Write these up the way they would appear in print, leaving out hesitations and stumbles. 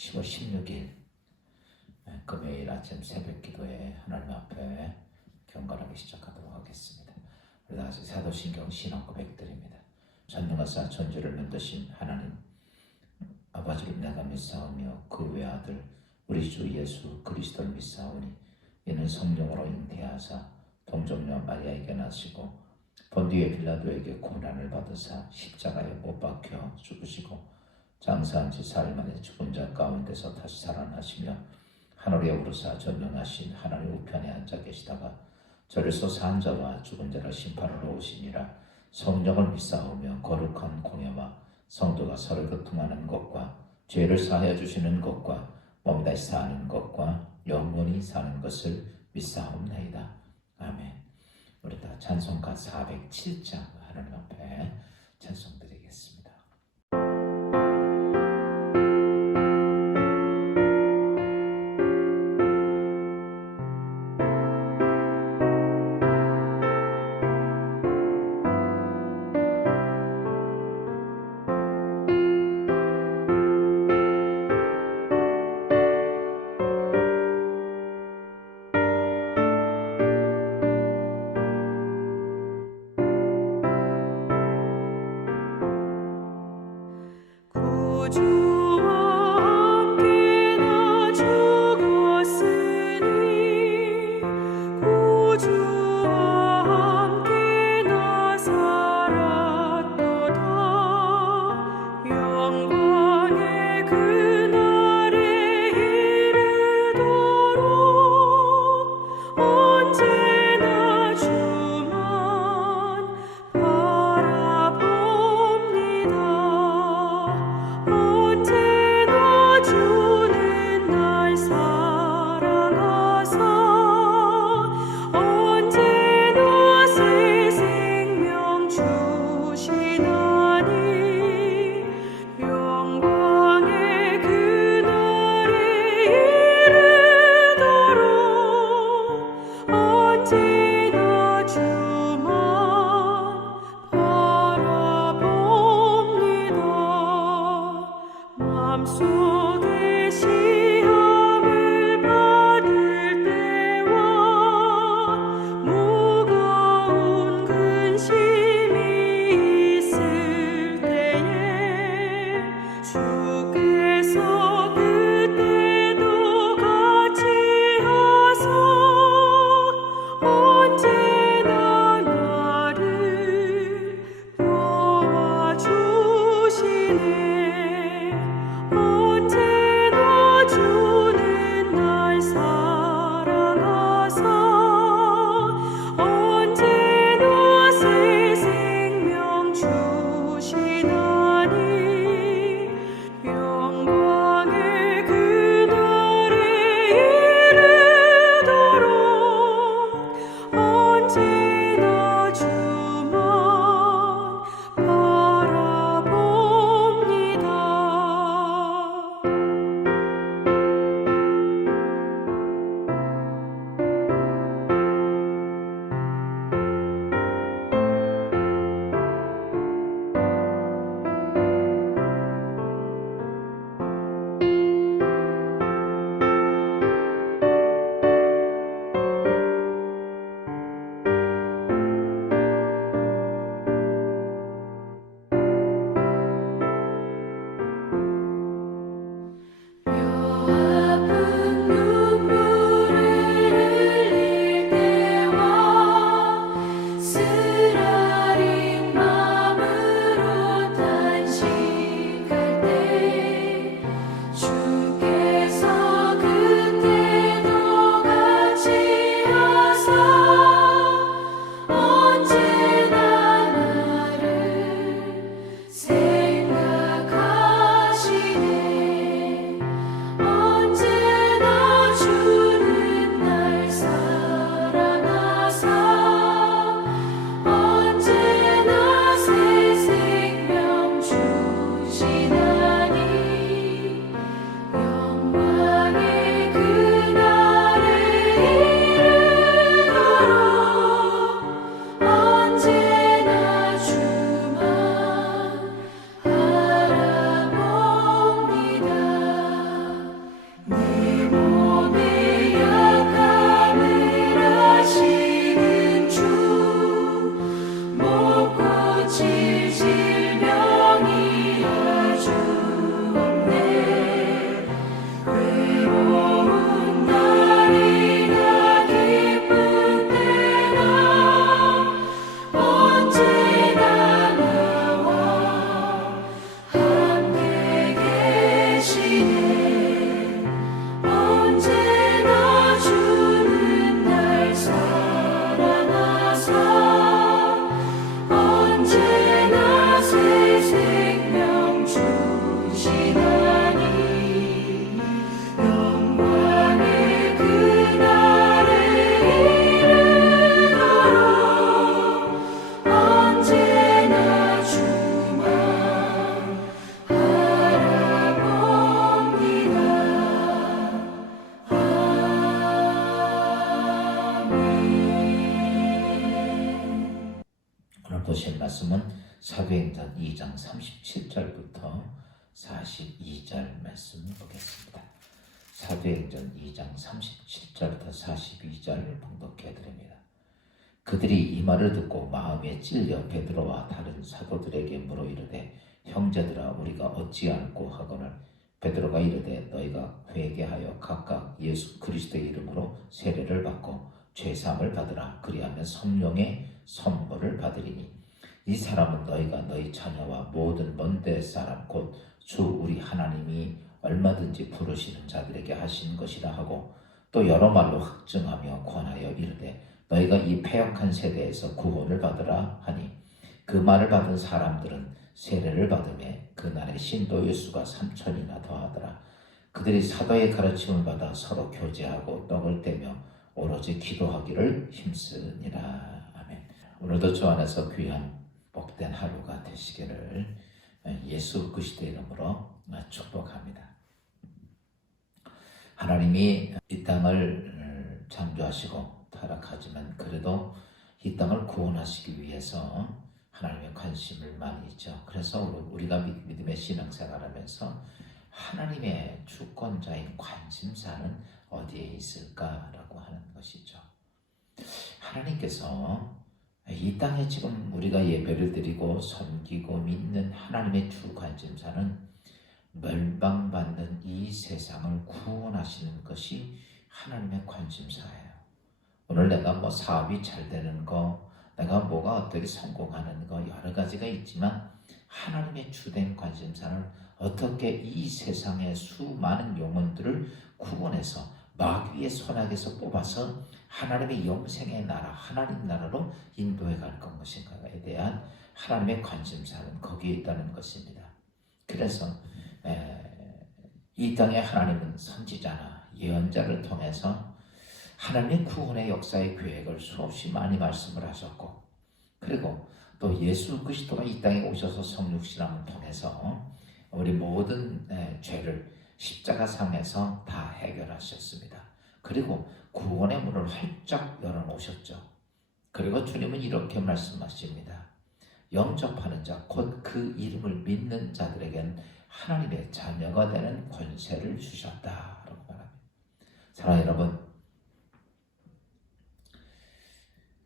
10월 16일 금요일 아침 새벽 기도에 하나님 앞에 경건하게 시작하도록 하겠습니다. 우리 다 같이 사도신경 신앙 고백드립니다. 전능하사 천지를 만드신 하나님 아버지를 내가 믿사오며 그 외아들 우리 주 예수 그리스도를 믿사오니 이는 성령으로 잉태하사 동정녀 마리아에게 나시고 본디오 빌라도에게 고난을 받으사 십자가에 못 박혀 죽으시고 장사한 지 사흘 만에 죽은 자 가운데서 다시 살아나시며 하늘에 오르사 전능하신 하나님 우편에 앉아 계시다가 저리서 산 자와 죽은 자를 심판하러 오시니라. 성령을 믿사오며 거룩한 공예와 성도가 서로 교통하는 것과 죄를 사하여 주시는 것과 몸이 다시 사는 것과 영원히 사는 것을 믿사옵나이다. 아멘. 우리 다 찬송가 407장 하나님 앞에 찬송드리겠습니다. 보실 말씀은 사도행전 2장 37절부터 42절 말씀 보겠습니다. 사도행전 2장 37절부터 42절 봉독해 드립니다. 그들이 이 말을 듣고 마음에 찔려 베드로와 다른 사도들에게 물어 이르되 형제들아 우리가 어찌할꼬 하거늘 베드로가 이르되 너희가 회개하여 각각 예수 그리스도의 이름으로 세례를 받고 죄사함을 받으라. 그리하면 성령의 선물을 받으리니 이 사람은 너희가 너희 자녀와 모든 먼데 사람 곧 주 우리 하나님이 얼마든지 부르시는 자들에게 하신 것이라 하고 또 여러 말로 확증하며 권하여 이르되 너희가 이 패역한 세대에서 구원을 받으라 하니 그 말을 받은 사람들은 세례를 받음에 그날의 신도의 수가 3,000이나 더하더라. 그들이 사도의 가르침을 받아 서로 교제하고 떡을 떼며 오로지 기도하기를 힘쓰니라. 아멘. 오늘도 주 안에서 귀한 복된 하루가 되시기를 예수 그리스도의 이름으로 축복합니다. 하나님이 이 땅을 창조하시고 타락하지만 그래도 이 땅을 구원하시기 위해서 하나님의 관심을 많이 있죠. 그래서 우리가 믿음의 신앙생활하면서 하나님의 주권자인 관심사는 어디에 있을까라고 하는 것이죠. 하나님께서 이 땅에 지금 우리가 예배를 드리고 섬기고 믿는 하나님의 주 관심사는 멸망받는 이 세상을 구원하시는 것이 하나님의 관심사예요. 오늘 내가 사업이 잘 되는 거, 내가 뭐가 어떻게 성공하는 거 여러 가지가 있지만 하나님의 주된 관심사는 어떻게 이 세상의 수많은 영혼들을 구원해서 마귀의 손아귀에서 뽑아서 하나님의 영생의 나라, 하나님 나라로 인도해 갈 것인가에 대한 하나님의 관심사는 거기에 있다는 것입니다. 그래서 이 땅에 하나님은 선지자나 예언자를 통해서 하나님의 구원의 역사의 계획을 수없이 많이 말씀을 하셨고 그리고 또 예수 그리스도가 이 땅에 오셔서 성육신함을 통해서 우리 모든 죄를 십자가상에서 다 해결하셨습니다. 그리고 구원의 문을 활짝 열어놓으셨죠. 그리고 주님은 이렇게 말씀하십니다. 영접하는 자, 곧 그 이름을 믿는 자들에게는 하나님의 자녀가 되는 권세를 주셨다라고 말합니다. 사랑하는 여러분,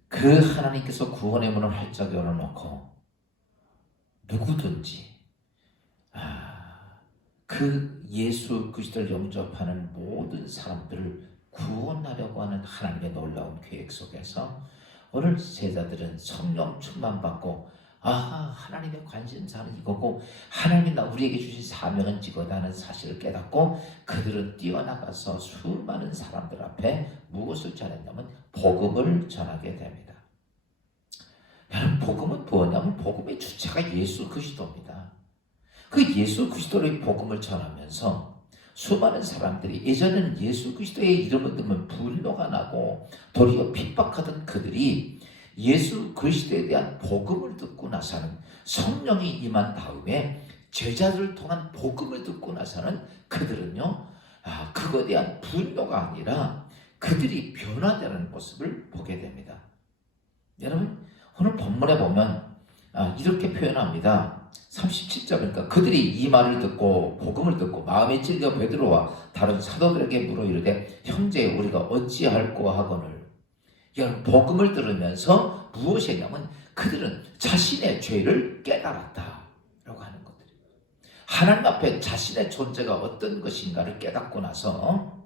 그 하나님께서 구원의 문을 활짝 열어놓고 누구든지 그 예수 그리스도를 영접하는 모든 사람들을 구원하려고 하는 하나님의 놀라운 계획 속에서 오늘 제자들은 성령 충만 받고 하나님의 관심사는 이거고 하나님이 우리에게 주신 사명은 이거다 하는 사실을 깨닫고 그들은 뛰어나가서 수많은 사람들 앞에 무엇을 전했냐면 복음을 전하게 됩니다. 여러분, 복음은 뭐냐면 복음의 주체가 예수 그리스도입니다. 그 예수 그리스도의 복음을 전하면서 수많은 사람들이 예전에는 예수 그리스도의 이름을 듣면 분노가 나고 도리어 핍박하던 그들이 예수 그리스도에 대한 복음을 듣고 나서는 성령이 임한 다음에 제자들을 통한 복음을 듣고 나서는 그들은요 그거에 대한 분노가 아니라 그들이 변화되는 모습을 보게 됩니다. 여러분, 오늘 본문에 보면 이렇게 표현합니다. 37절이니까 그들이 이 말을 듣고 복음을 듣고 마음에 찔려 베드로와 다른 사도들에게 물어 이르되 형제 우리가 어찌할꼬 하거늘. 여러분, 복음을 들으면서 무엇이 했냐면 그들은 자신의 죄를 깨달았다라고 하는 것들이에요. 하나님 앞에 자신의 존재가 어떤 것인가를 깨닫고 나서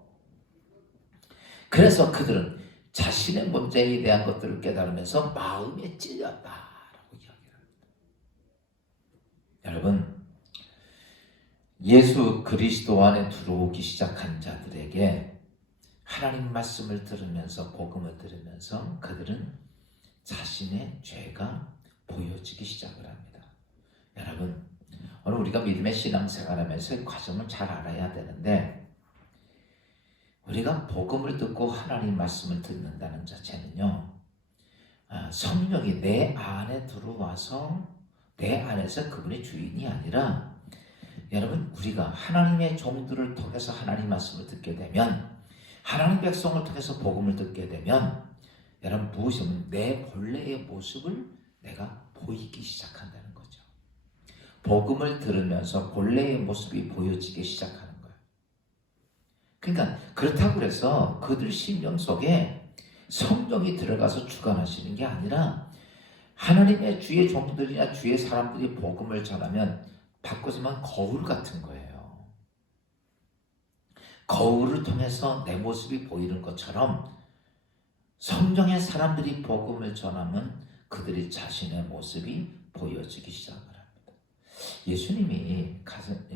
그래서 그들은 자신의 문제에 대한 것들을 깨달으면서 마음에 찔렸다. 여러분, 예수 그리스도 안에 들어오기 시작한 자들에게 하나님 말씀을 들으면서 복음을 들으면서 그들은 자신의 죄가 보여지기 시작을 합니다. 여러분, 오늘 우리가 믿음의 신앙생활하면서 이 과정을 잘 알아야 되는데 우리가 복음을 듣고 하나님 말씀을 듣는다는 자체는요 성령이 내 안에 들어와서 내 안에서 그분의 주인이 아니라 여러분, 우리가 하나님의 종들을 통해서 하나님 말씀을 듣게 되면 하나님 백성을 통해서 복음을 듣게 되면 여러분 무엇이면 내 본래의 모습을 내가 보이기 시작한다는 거죠. 복음을 들으면서 본래의 모습이 보여지기 시작하는 거예요. 그러니까 그렇다고 해서 그들 심령 속에 성령이 들어가서 주관하시는 게 아니라 하나님의 주의 종들이나 주의 사람들이 복음을 전하면 바꾸지만 거울 같은 거예요. 거울을 통해서 내 모습이 보이는 것처럼 성령의 사람들이 복음을 전하면 그들이 자신의 모습이 보여지기 시작을 합니다. 예수님이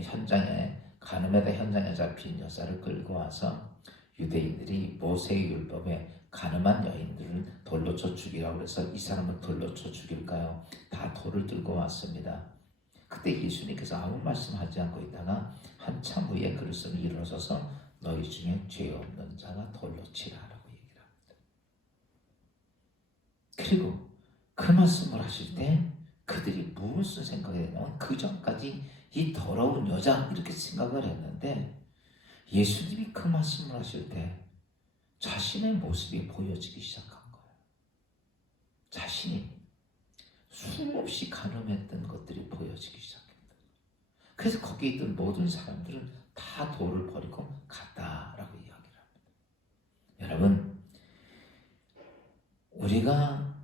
현장에 가늠에다 현장에 잡힌 여자를 끌고 와서 유대인들이 모세의 율법에 가늠한 여인들을 돌로 쳐 죽이라고 해서 이 사람을 돌로 쳐 죽일까요? 다 돌을 들고 왔습니다. 그때 예수님께서 아무 말씀하지 않고 있다가 한참 후에 그릇을 일어서서 너희 중에 죄 없는 자가 돌로 치라라고 얘기를 합니다. 그리고 그 말씀을 하실 때 그들이 무엇을 생각이 되냐면 그 전까지 이 더러운 여자 이렇게 생각을 했는데 예수님이 그 말씀을 하실 때 자신의 모습이 보여지기 시작한 거예요. 자신이 수없이 가늠했던 것들이 보여지기 시작합니다. 그래서 거기에 있던 모든 사람들은 다 돌을 버리고 갔다라고 이야기를 합니다. 여러분, 우리가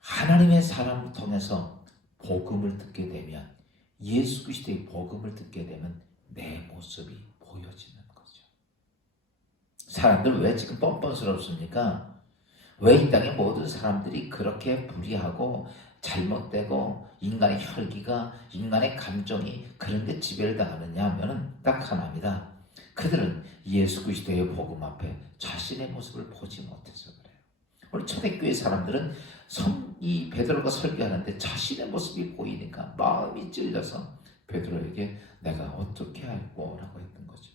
하나님의 사람을 통해서 복음을 듣게 되면, 예수 그리스도의 복음을 듣게 되면 내 모습이 보여지는 거죠. 사람들 왜 지금 뻔뻔스럽습니까? 왜 이 땅의 모든 사람들이 그렇게 불의하고 잘못되고 인간의 혈기가, 인간의 감정이 그런 데 지배를 당하느냐 하면은 딱 하나입니다. 그들은 예수 그리스도의 복음 앞에 자신의 모습을 보지 못해서 그래요. 우리 초대교회 사람들은 이 베드로가 설교하는데 자신의 모습이 보이니까 마음이 찔려서 베드로에게 내가 어떻게 할꼬? 라고 했던 거죠.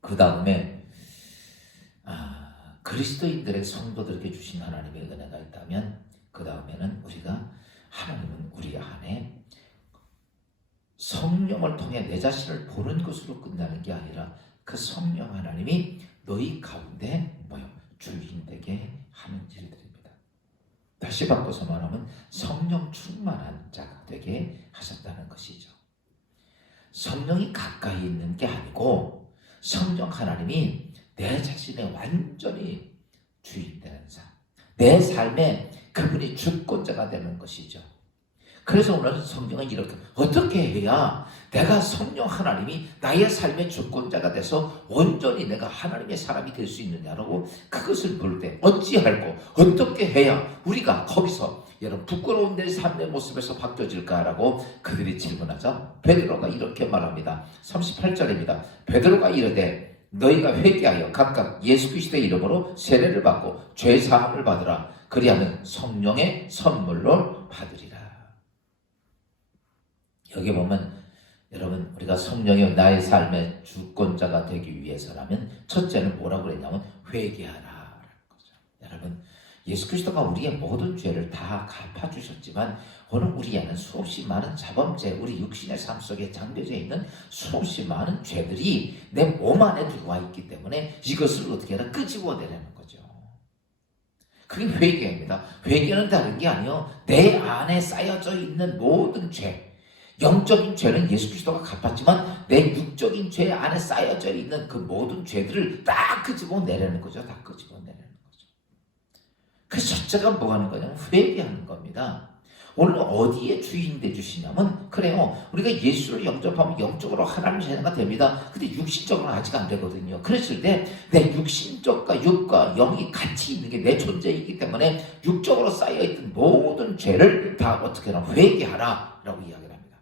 그 다음에 그리스도인들의 성도들에게 주신 하나님의 은혜가 있다면 그 다음에는 하나님은 우리 안에 성령을 통해 내 자신을 보는 것으로 끝나는 게 아니라 그 성령 하나님이 너희 가운데 주인 되게 하는 일들입니다. 다시 바꿔서 말하면 성령 충만한 자가 되게 하셨다는 것이죠. 성령이 가까이 있는 게 아니고 성령 하나님이 내 자신의 완전히 주인 되는 삶, 내 삶에 그분이 주권자가 되는 것이죠. 그래서 오늘 성경은 이렇게 어떻게 해야 내가 성령 하나님이 나의 삶의 주권자가 돼서 온전히 내가 하나님의 사람이 될 수 있느냐라고 그것을 볼 때 어찌할꼬 어떻게 해야 우리가 거기서 여러분 부끄러운 내 삶의 모습에서 바뀌어질까라고 그들이 질문하자 베드로가 이렇게 말합니다. 38절입니다. 베드로가 이르되 너희가 회개하여 각각 예수 그리스도의 이름으로 세례를 받고 죄 사함을 받으라. 그리하면 성령의 선물로 받으리라. 여기 보면 여러분 우리가 성령이 나의 삶의 주권자가 되기 위해서라면 첫째는 뭐라고 그랬냐면 회개하라라는 거죠. 여러분 예수 그리스도가 우리의 모든 죄를 다 갚아주셨지만 오늘 우리에는 수없이 많은 자범죄, 우리 육신의 삶 속에 잠겨져 있는 수없이 많은 죄들이 내 몸 안에 들어와 있기 때문에 이것을 어떻게 하나 끄집어내려는 거죠. 그게 회개입니다. 회개는 다른 게 아니요 내 안에 쌓여져 있는 모든 죄, 영적인 죄는 예수 그리스도가 갚았지만 내 육적인 죄 안에 쌓여져 있는 그 모든 죄들을 다 끄집어내려는 거죠. 다 끄집어내려는 거죠. 그래서 첫째가 뭐 하는 거냐면 회개하는 겁니다. 오늘 어디에 주인 되주시냐면 그래요. 우리가 예수를 영접하면 영적으로 하나님 자녀가 됩니다. 근데 육신적으로는 아직 안 되거든요. 그랬을 때 내 육신적과 육과 영이 같이 있는 게 내 존재이기 때문에 육적으로 쌓여있던 모든 죄를 다 어떻게 하나 회개하라 라고 이야기를 합니다.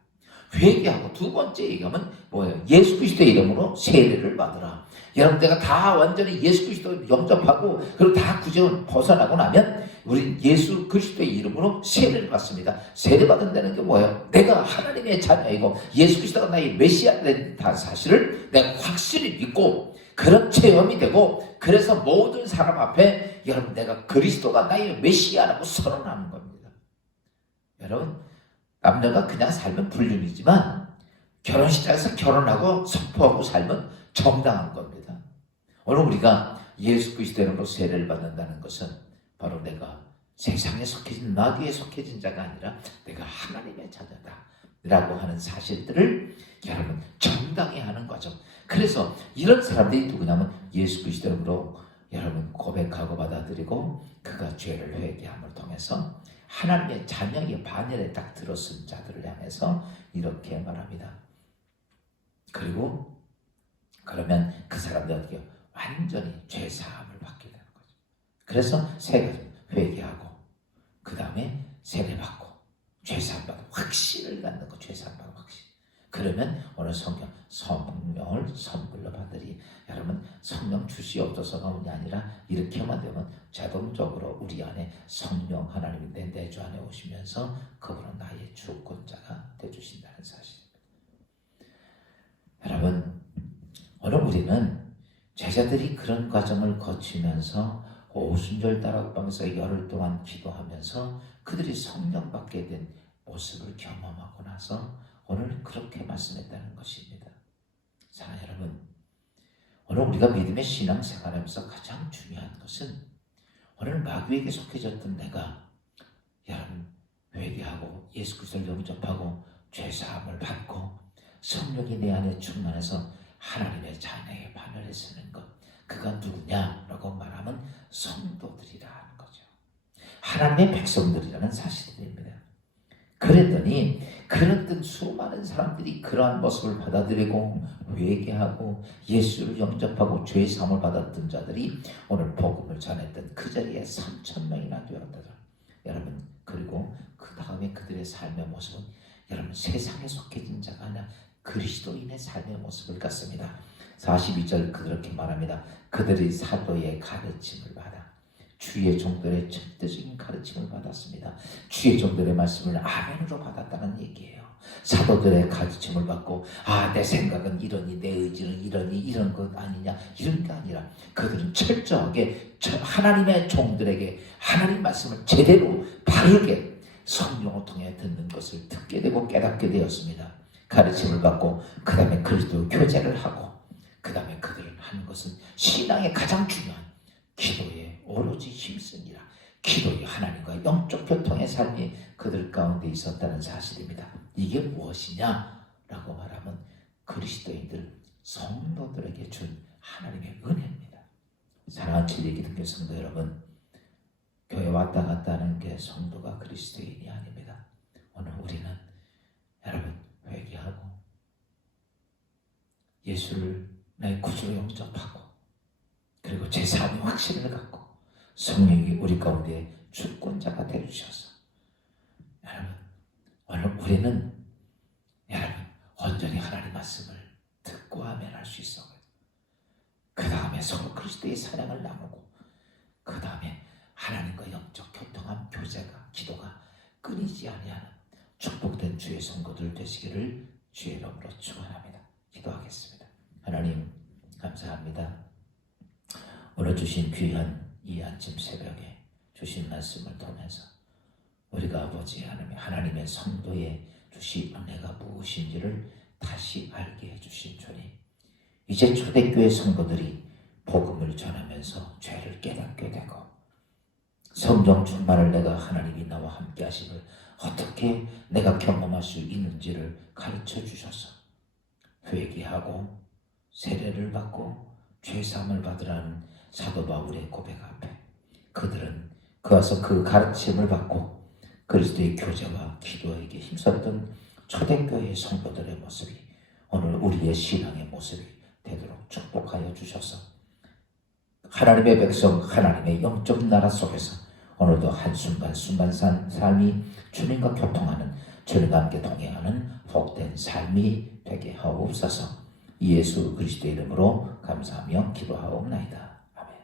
회개하고 두 번째 얘기하면 뭐예요? 예수 그리스도의 이름으로 세례를 받으라. 여러분 내가 다 완전히 예수 그리스도를 영접하고 그리고 다 구제를 벗어나고 나면 우린 예수 그리스도의 이름으로 세례를 받습니다. 세례 받는다는 게 뭐예요? 내가 하나님의 자녀이고 예수 그리스도가 나의 메시아가 된 사실을 내가 확실히 믿고 그런 체험이 되고 그래서 모든 사람 앞에 여러분 내가 그리스도가 나의 메시아라고 선언하는 겁니다. 여러분 남녀가 그냥 살면 불륜이지만 결혼식장에서 결혼하고 선포하고 살면 정당한 겁니다. 오늘 우리가 예수 그리스도의 이름으로 세례를 받는다는 것은 바로 내가 세상에 속해진 마귀에 속해진 자가 아니라 내가 하나님의 자녀다 라고 하는 사실들을 여러분 정당히 하는 과정. 그래서 이런 사람들이 누구냐면 예수 그리스도 이름으로 여러분 고백하고 받아들이고 그가 죄를 회개함을 통해서 하나님의 자녀의 반열에 딱 들어선 자들을 향해서 이렇게 말합니다. 그리고 그러면 그 사람들 어떻게 완전히 죄 사함을 받게 되는 거죠. 그래서 세 가지 회개하고 그 다음에 세례받고 죄사함 받고 확신을 갖는 거. 죄사함 받고 확신. 그러면 오늘 성령을 선물로 받으리. 여러분 성령 주시옵소서가 오는 게 아니라 이렇게만 되면 자동적으로 우리 안에 성령 하나님이 내주 안에 오시면서 그분은 나의 주권자가 되주신다는 사실입니다. 여러분 오늘 우리는 제자들이 그런 과정을 거치면서 오순절 다락방에서 열흘 동안 기도하면서 그들이 성령 받게 된 모습을 경험하고 나서 오늘 그렇게 말씀했다는 것입니다. 사랑하는 여러분, 오늘 우리가 믿음의 신앙생활하면서 가장 중요한 것은 오늘 마귀에게 속해졌던 내가 여러분 회개하고 예수 그리스도를 영접하고 죄사함을 받고 성령이 내 안에 충만해서 하나님의 자녀의 반열에 서는 것. 그가 누구냐라고 말하면 성도들이라는 거죠. 하나님의 백성들이라는 사실입니다. 그랬더니 그랬던 수많은 사람들이 그러한 모습을 받아들이고 회개하고 예수를 영접하고 죄 사함을 받았던 자들이 오늘 복음을 전했던 그 자리에 3,000명이나 되었다. 여러분 그리고 그 다음에 그들의 삶의 모습은 여러분 세상에 속해진 자가 아니라 그리스도인의 삶의 모습을 갖습니다. 42절 그렇게 말합니다. 그들이 사도의 가르침을 받아 주의 종들의 절대적인 가르침을 받았습니다. 주의 종들의 말씀을 아멘으로 받았다는 얘기예요. 사도들의 가르침을 받고 내 생각은 이러니 내 의지는 이러니 이런 것 아니냐 이런 게 아니라 그들은 철저하게 하나님의 종들에게 하나님 말씀을 제대로 바르게 성령을 통해 듣는 것을 듣게 되고 깨닫게 되었습니다. 가르침을 받고 그 다음에 그리스도 교제를 하고 그 다음에 그들은 하는 것은 신앙의 가장 중요한 기도에 오로지 힘쓰니라. 기도의 하나님과 영적 교통의 삶이 그들 가운데 있었다는 사실입니다. 이게 무엇이냐라고 말하면 그리스도인들 성도들에게 준 하나님의 은혜입니다. 사랑하는 진리기 등교 성도 여러분, 교회 왔다 갔다 하는 게 성도가 그리스도인이 아닙니다. 오늘 우리는 여러분 회개하고 예수를 나의 구주로 영접하고 그리고 제사함의 확신을 갖고 성령이 우리 가운데 주권자가 되주셔서 여러분 오늘 우리는 여러분 온전히 하나님 말씀을 듣고 아멘할 수 있어요. 그 다음에 서로 그리스도의 사랑을 나누고 그 다음에 하나님과 영적 교통함 교제가 기도가 끊이지 아니하는 축복된 주의 성도들 되시기를 주의 이름으로 축원합니다. 기도하겠습니다. 하나님 감사합니다. 오늘 주신 귀한 이 아침 새벽에 주신 말씀을 통해서 우리가 아버지 하나님의 성도에 주신 은혜가 무엇인지를 다시 알게 해주신 주님, 이제 초대교회 성도들이 복음을 전하면서 죄를 깨닫게 되고 성령 충만을 내가 하나님이 나와 함께 하심을 어떻게 내가 경험할 수 있는지를 가르쳐 주셔서 회개하고 세례를 받고 죄사함을 받으라는 사도 바울의 고백 앞에 그들은 그와서 그 가르침을 받고 그리스도의 교제와 기도에게 힘썼던 초대교회의 성도들의 모습이 오늘 우리의 신앙의 모습이 되도록 축복하여 주셔서 하나님의 백성 하나님의 영적 나라 속에서 오늘도 한순간 삶이 주님과 교통하는 주님과 함께 동행하는 복된 삶이 되게 하옵소서. 예수 그리스도의 이름으로 감사하며 기도하옵나이다. 아멘.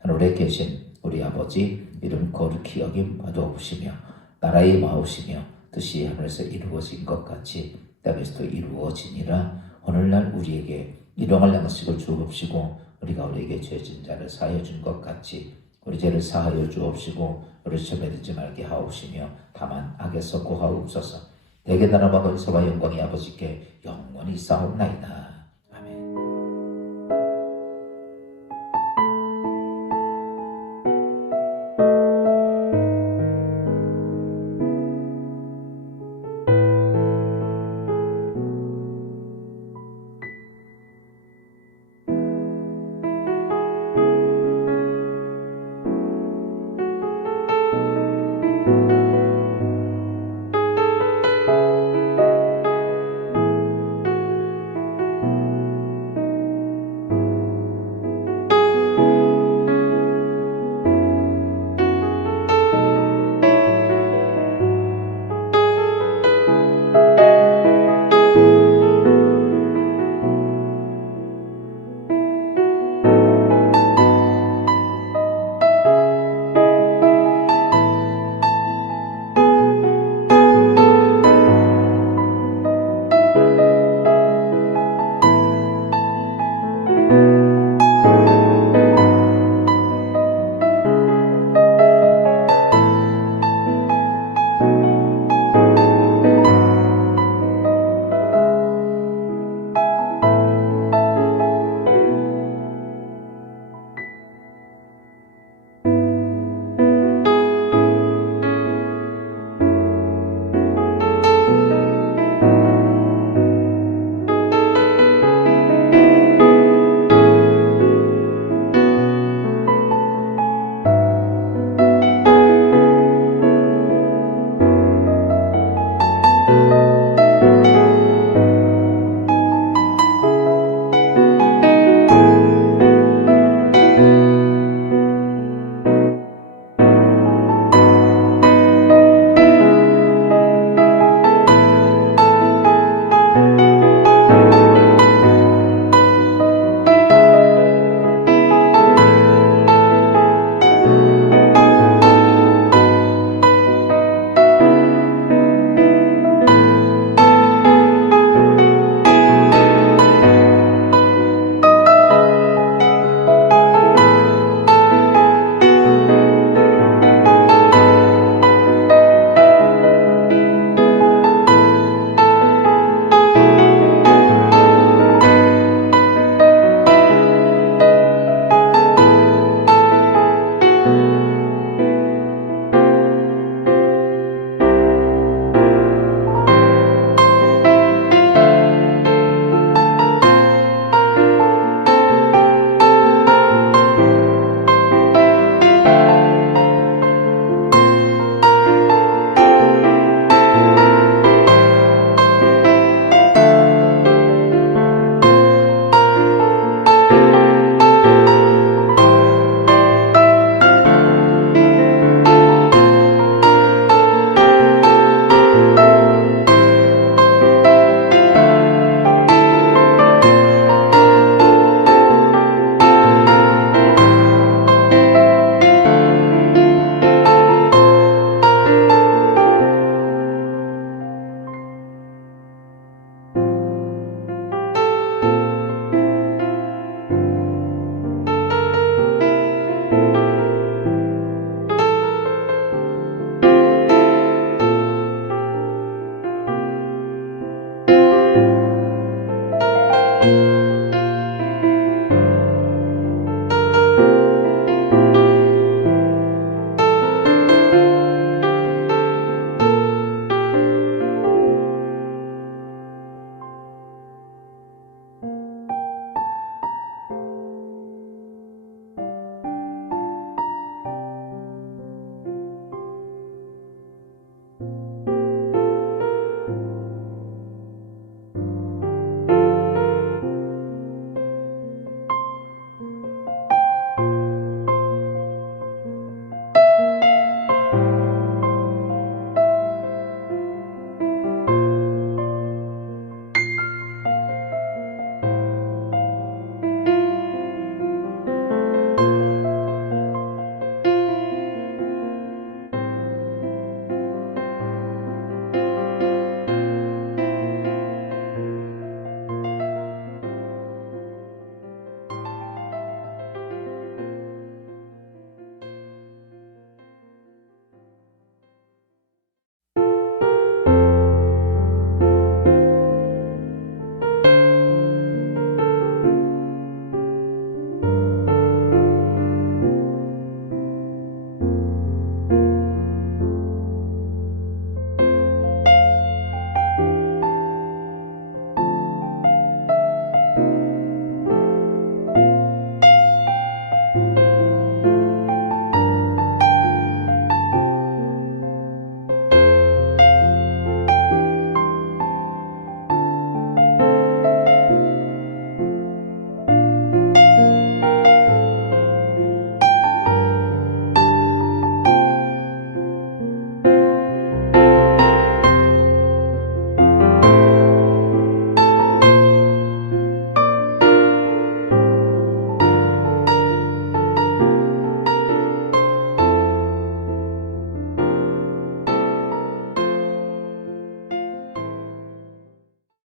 하늘에 계신 우리 아버지 이름 거룩히 여김 받아오시며 나라의 마오시며 뜻이 하늘에서 이루어진 것 같이 땅에서도 이루어지니라. 오늘날 우리에게 일용할 양식을 주옵시고 우리가 우리에게 죄진 자를 사하여 준 것 같이 우리 죄를 사하여 주옵시고 우리 시험에 들지 말게 하옵시며 다만 악에서 구하옵소서. 대개 나라와 권세와 영광이 아버지께 영원히 싸움나이다.